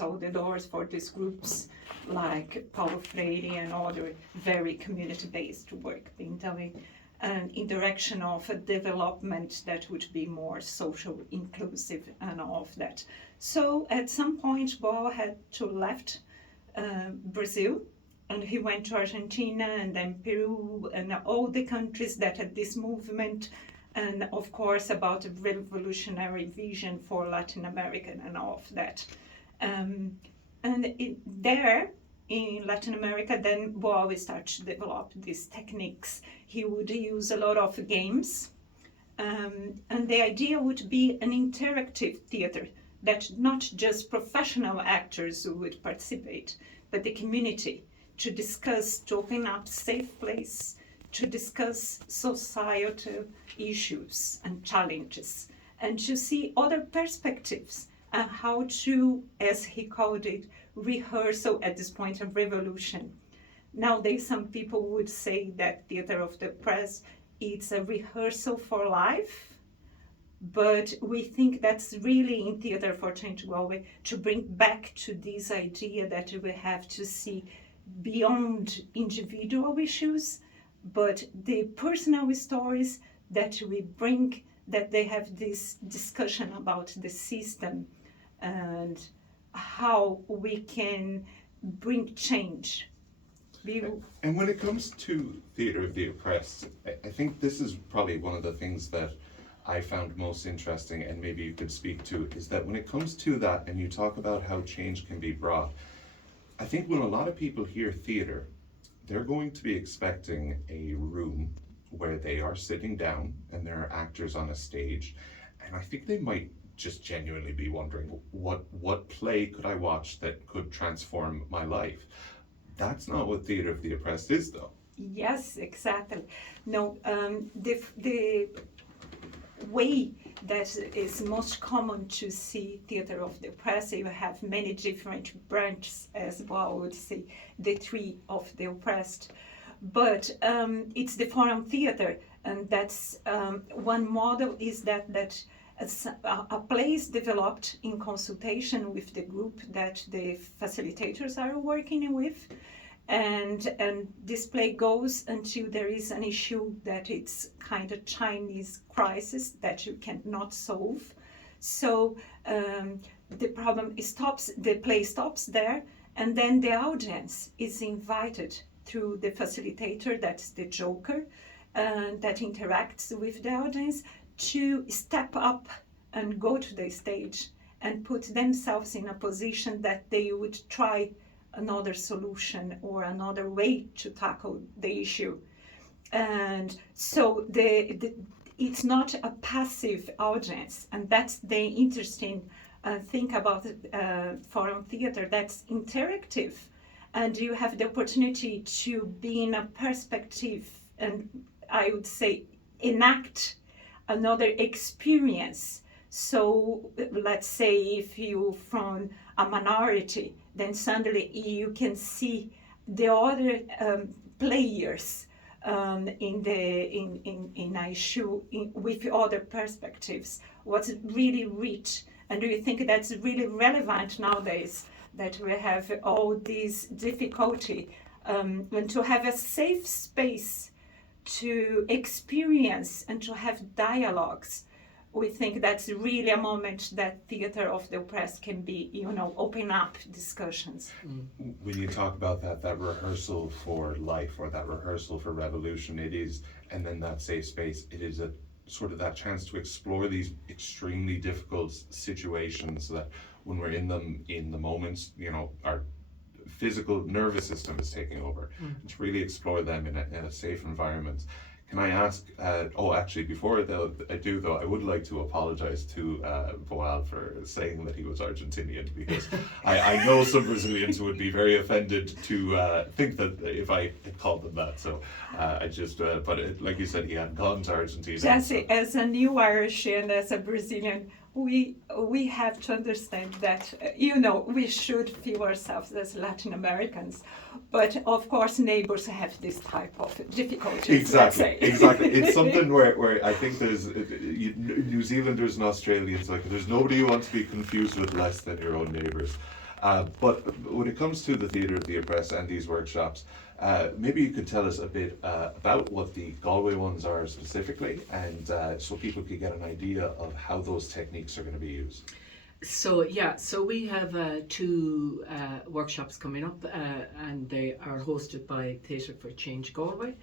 all the doors for these groups like Paulo Freire and other very community-based work being done, and in direction of a development that would be more social, inclusive, and all of that. So at some point, Boal had to left Brazil, and he went to Argentina and then Peru and all the countries that had this movement, and of course about a revolutionary vision for Latin America and all of that. There in Latin America, then Boal started to develop these techniques. He would use a lot of games, and the idea would be an interactive theater that not just professional actors would participate, but the community, to discuss, to open up safe place, to discuss societal issues and challenges, and to see other perspectives and how to, as he called it, rehearsal at this point of revolution. Nowadays, some people would say that theater of the oppressed, it's a rehearsal for life, but we think that's really in Theatre for Change Galway to bring back to this idea that we have to see beyond individual issues, but the personal stories that we bring, that they have this discussion about the system and how we can bring change. And when it comes to Theatre of the Oppressed, I think this is probably one of the things that I found most interesting, and maybe you could speak to, is that when it comes to that and you talk about how change can be brought, I think when a lot of people hear theatre, they're going to be expecting a room where they are sitting down and there are actors on a stage, and I think they might just genuinely be wondering, what play could I watch that could transform my life? That's not what Theatre of the Oppressed is, though. Yes, exactly. No, the way that is most common to see Theatre of the Oppressed, you have many different branches, as Boal would say, the tree of the oppressed. But it's the forum theatre, and that's one model is that a play is developed in consultation with the group that the facilitators are working with, and this play goes until there is an issue that it's kind of Chinese crisis that you cannot solve. So the problem stops, the play stops there, and then the audience is invited through the facilitator, that's the joker, that interacts with the audience, to step up and go to the stage and put themselves in a position that they would try another solution or another way to tackle the issue. And so it's not a passive audience, and that's the interesting thing about forum theater, that's interactive, and you have the opportunity to be in a perspective, and I would say enact another experience. So let's say if you're from a minority, then suddenly you can see the other players in a issue with other perspectives. What's really rich, and do you think that's really relevant nowadays, that we have all this difficulty, and to have a safe space to experience and to have dialogues? We think that's really a moment that Theatre of the Oppressed can be, open up discussions. When you talk about that rehearsal for life or that rehearsal for revolution, it is, and then that safe space, it is a sort of that chance to explore these extremely difficult situations that when we're in them, in the moments, our physical nervous system is taking over, and to really explore them in a safe environment. Can I ask, actually, before I do though, I would like to apologize to Boal for saying that he was Argentinian, because I know some Brazilians who would be very offended to think that if I had called them that. So like you said, he had gone to Argentina. Jesse, as a new Irish and as a Brazilian, we have to understand that, we should feel ourselves as Latin Americans, but of course neighbors have this type of difficulties. Exactly. It's something where I think there's New Zealanders and Australians, like there's nobody you want to be confused with less than your own neighbors. But when it comes to the Theatre of the Oppressed and these workshops, maybe you could tell us a bit about what the Galway ones are specifically, and so people could get an idea of how those techniques are going to be used. So we have two workshops coming up, and they are hosted by Theatre for Change Galway.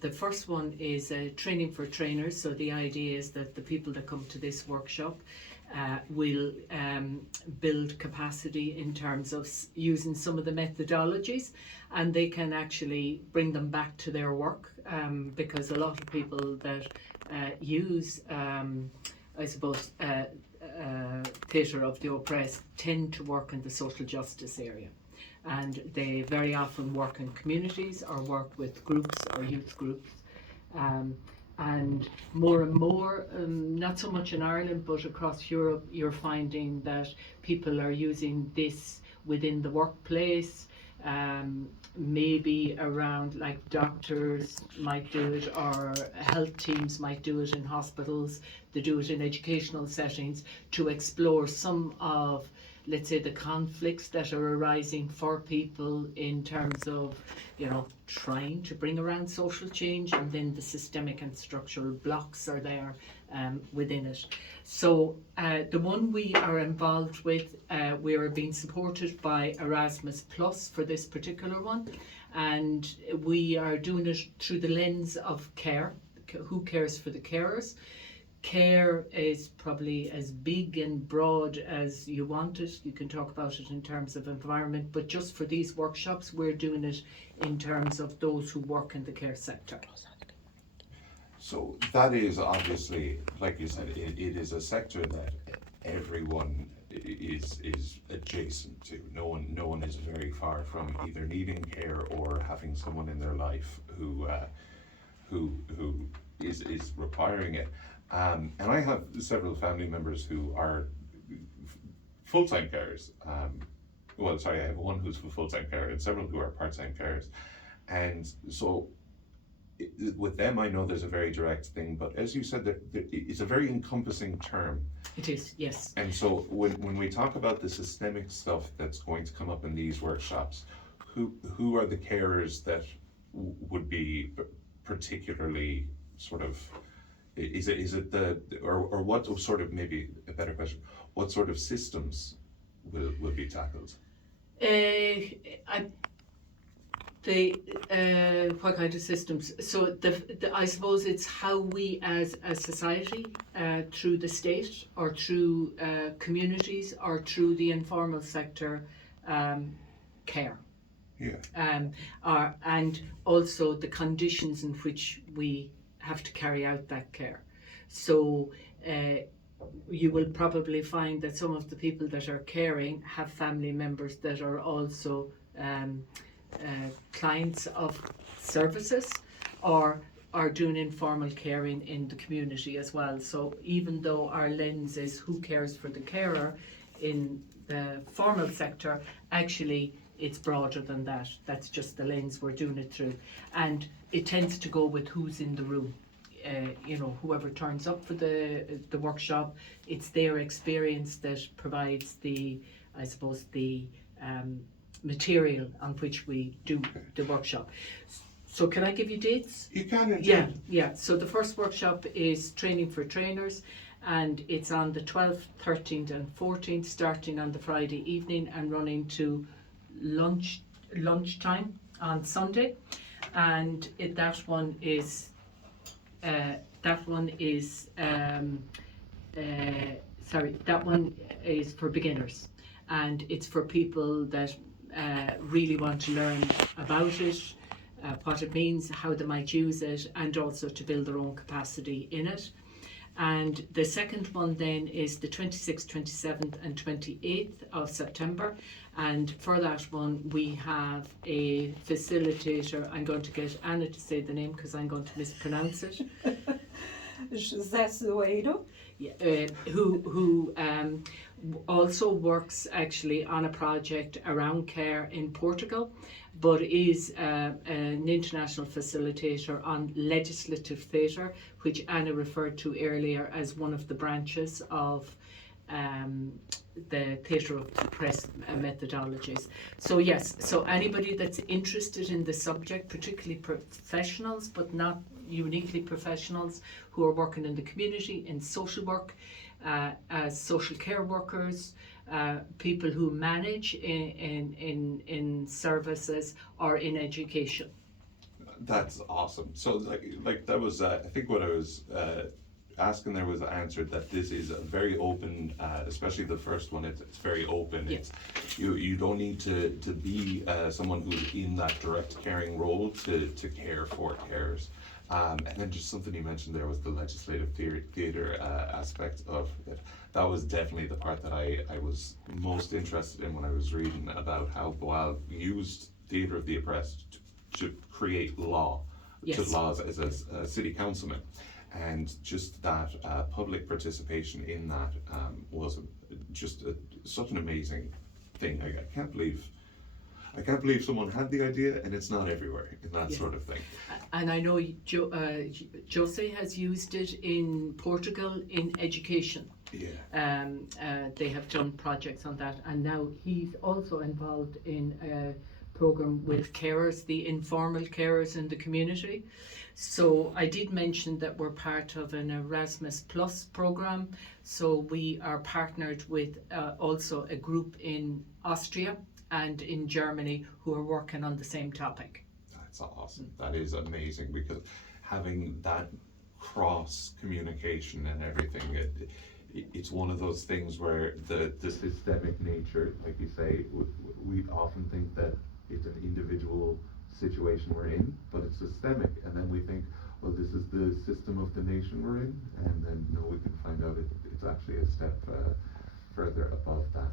The first one is training for trainers. So the idea is that the people that come to this workshop will build capacity in terms of using some of the methodologies, and they can actually bring them back to their work, because a lot of people that use, I suppose, Theatre of the Oppressed tend to work in the social justice area, and they very often work in communities or work with groups or youth groups, and more, not so much in Ireland but across Europe, you're finding that people are using this within the workplace, maybe around, like, doctors might do it, or health teams might do it in hospitals. They do it in educational settings to explore some of, let's say, the conflicts that are arising for people in terms of, trying to bring around social change, and then the systemic and structural blocks are there within it. So the one we are involved with, we are being supported by Erasmus Plus for this particular one, and we are doing it through the lens of care. Who cares for the carers? Care is probably as big and broad as you want it. You can talk about it in terms of environment, but just for these workshops, we're doing it in terms of those who work in the care sector. So that is obviously, like you said, it is a sector that everyone is adjacent to. No one is very far from either needing care or having someone in their life who is requiring it. And I have several family members who are full-time carers. I have one who's a full-time carer and several who are part-time carers. And so with them, I know there's a very direct thing, but as you said, it's a very encompassing term. It is, yes. And so when we talk about the systemic stuff that's going to come up in these workshops, who are the carers that would be particularly sort of, is it or what sort of, maybe a better question, what sort of systems will be tackled? What kind of systems? So I suppose it's how we as a society, through the state or through communities or through the informal sector, care. Yeah. And also the conditions in which we have to carry out that care. So you will probably find that some of the people that are caring have family members that are also clients of services, or are doing informal caring in the community as well. So even though our lens is who cares for the carer in the formal sector, actually it's broader than that. That's just the lens we're doing it through, and it tends to go with who's in the room. Whoever turns up for the workshop, it's their experience that provides the material on which we do the workshop. So can I give you dates? You can. Yeah. So the first workshop is training for trainers, and it's on the 12th, 13th and 14th, starting on the Friday evening and running to lunchtime on Sunday. And that one is for beginners, and it's for people that really want to learn about it, what it means, how they might use it, and also to build their own capacity in it. And the second one then is the 26th, 27th and 28th of September. And for that one, we have a facilitator. I'm going to get Anna to say the name because I'm going to mispronounce it. Who also works actually on a project around care in Portugal, but is an international facilitator on legislative theatre, which Anna referred to earlier as one of the branches of the theatre of the press methodologies. So yes, so anybody that's interested in the subject, particularly professionals, but not uniquely professionals who are working in the community, in social work, as social care workers, people who manage in services or in education. That's awesome. So like that was I think what I was asking there was answered, that this is a very open, especially the first one. It's very open. Yeah. It's you don't need to be someone who's in that direct caring role to care for carers. And then just something you mentioned there was the legislative theatre aspect of it. That was definitely the part that I was most interested in when I was reading about how Boal used theatre of the oppressed to create law, Yes. to laws as a city councilman. And just that public participation in that was just such an amazing thing. I can't believe someone had the idea, and it's not everywhere in that Yeah. sort of thing. And I know Jose has used it in Portugal in education. Yeah. They have done projects on that, and now he's also involved in a program with carers, the informal carers in the community. So I did mention that we're part of an Erasmus Plus program. So we are partnered with also a group in Austria and in Germany who are working on the same topic. That's awesome. That is amazing, because having that cross communication and everything, it's one of those things where the systemic nature, like you say, we often think that it's an individual situation we're in, but it's systemic, and then we think, well, this is the system of the nation we're in, and then no, we can find out it's actually a step further above that.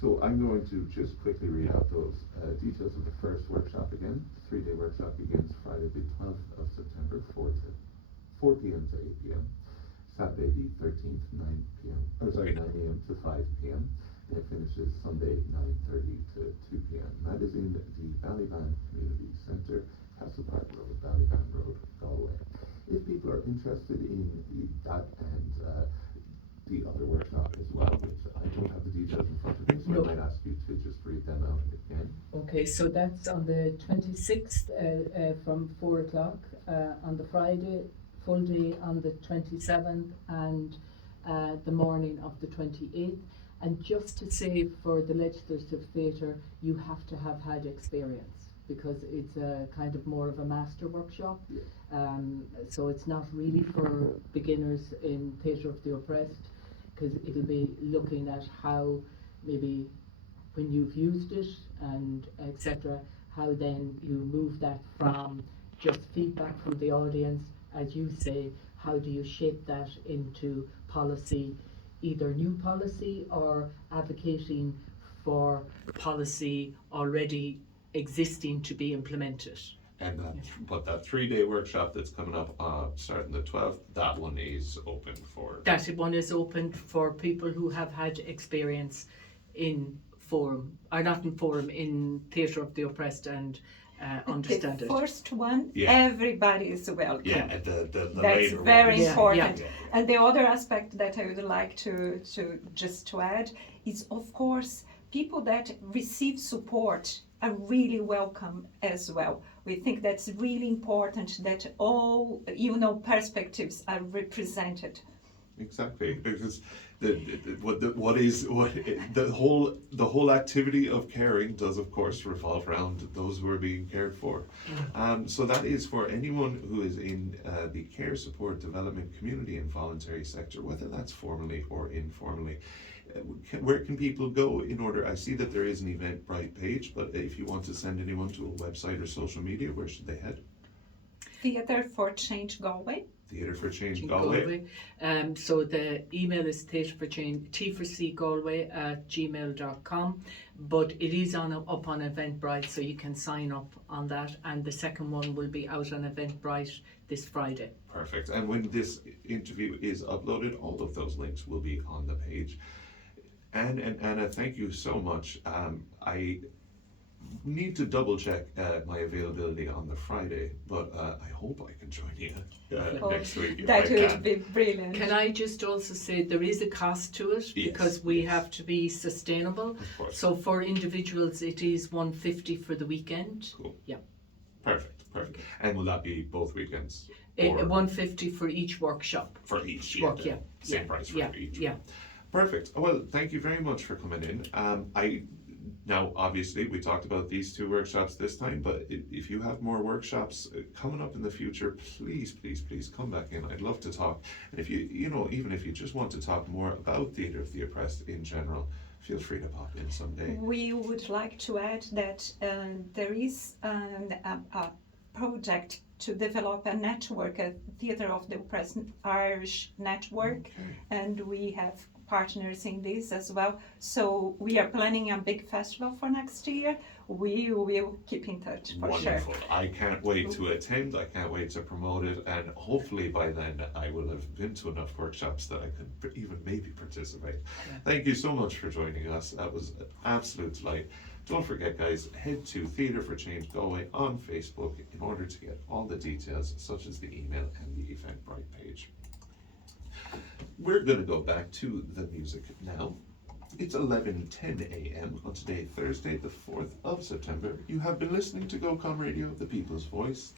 So I'm going to just quickly read out those details of the first workshop again. The 3-day workshop begins Friday the 12th of September, 4 p.m. to 8 p.m. Saturday the 13th, 9 a.m. to 5 p.m. And it finishes Sunday 9:30 to 2 p.m. That is in the Ballyban Community Centre, Castlepark Road, Ballyban Road, Galway. If people are interested in that and the other workshop as well, which I don't have the details in front of me, so No. I might ask you to just read them out again. Okay, so that's on the 26th from 4 o'clock, on the Friday, full day on the 27th, and the morning of the 28th. And just to say, for the legislative theatre, you have to have had experience, because it's a kind of more of a master workshop. Yeah. So it's not really for beginners in theatre of the oppressed, because it'll be looking at how maybe when you've used it and etc., how then you move that from just feedback from the audience, as you say, how do you shape that into policy, either new policy or advocating for policy already existing to be implemented. And but that 3-day workshop that's coming up starting the 12th, that one is open for. That one is open for people who have had experience in forum, or not in forum, in theatre of the oppressed, and understand the it. first one, Yeah. everybody is welcome. Yeah, the That's later very ones. Yeah, important. yeah. And the other aspect that I would like to add is, of course, people that receive support are really welcome as well. We think that's really important, that all perspectives are represented. Exactly, because the whole activity of caring does, of course, revolve around those who are being cared for. So that is for anyone who is in the care, support, development, community and voluntary sector, whether that's formally or informally. Where can people go in order? I see that there is an Eventbrite page, but if you want to send anyone to a website or social media, where should they head? Theatre for Change Galway. Theatre for Change in Galway. So the email is t4cgalway@gmail.com, but it is up on Eventbrite, so you can sign up on that, and the second one will be out on Eventbrite this Friday. Perfect. And when this interview is uploaded, all of those links will be on the page. Anne and Anna, thank you so much. need to double check my availability on the Friday, but I hope I can join you Oh, next week. If that I would can. be brilliant. Can I just also say there is a cost to it Yes, because we yes. have to be sustainable. Of course. So for individuals, it is $150 for the weekend. Cool. Yeah. Perfect. And will that be both weekends? Eh, Or $150 for each workshop. for each? Work, yeah. Same yeah, price for yeah, each. Yeah. Perfect. Well, thank you very much for coming in. Now, obviously, we talked about these 2 workshops this time, but if you have more workshops coming up in the future, please come back in. I'd love to talk. And if even if you just want to talk more about Theatre of the Oppressed in general, feel free to pop in someday. We would like to add that there is a project to develop a network, a Theatre of the Oppressed Irish network, Okay. and we have partners in this as well. So we are planning a big festival for next year. We will keep in touch for Wonderful. sure. I can't wait to attend. I can't wait to promote it. And hopefully by then I will have been to enough workshops that I can even maybe participate. Yeah. Thank you so much for joining us. That was an absolute delight. Don't forget, guys, head to Theatre for Change Galway on Facebook in order to get all the details, such as the email and the Eventbrite page. We're going to go back to the music now. It's 11:10 a.m. on today, Thursday, the 4th of September. You have been listening to GOCOM Radio, the People's Voice.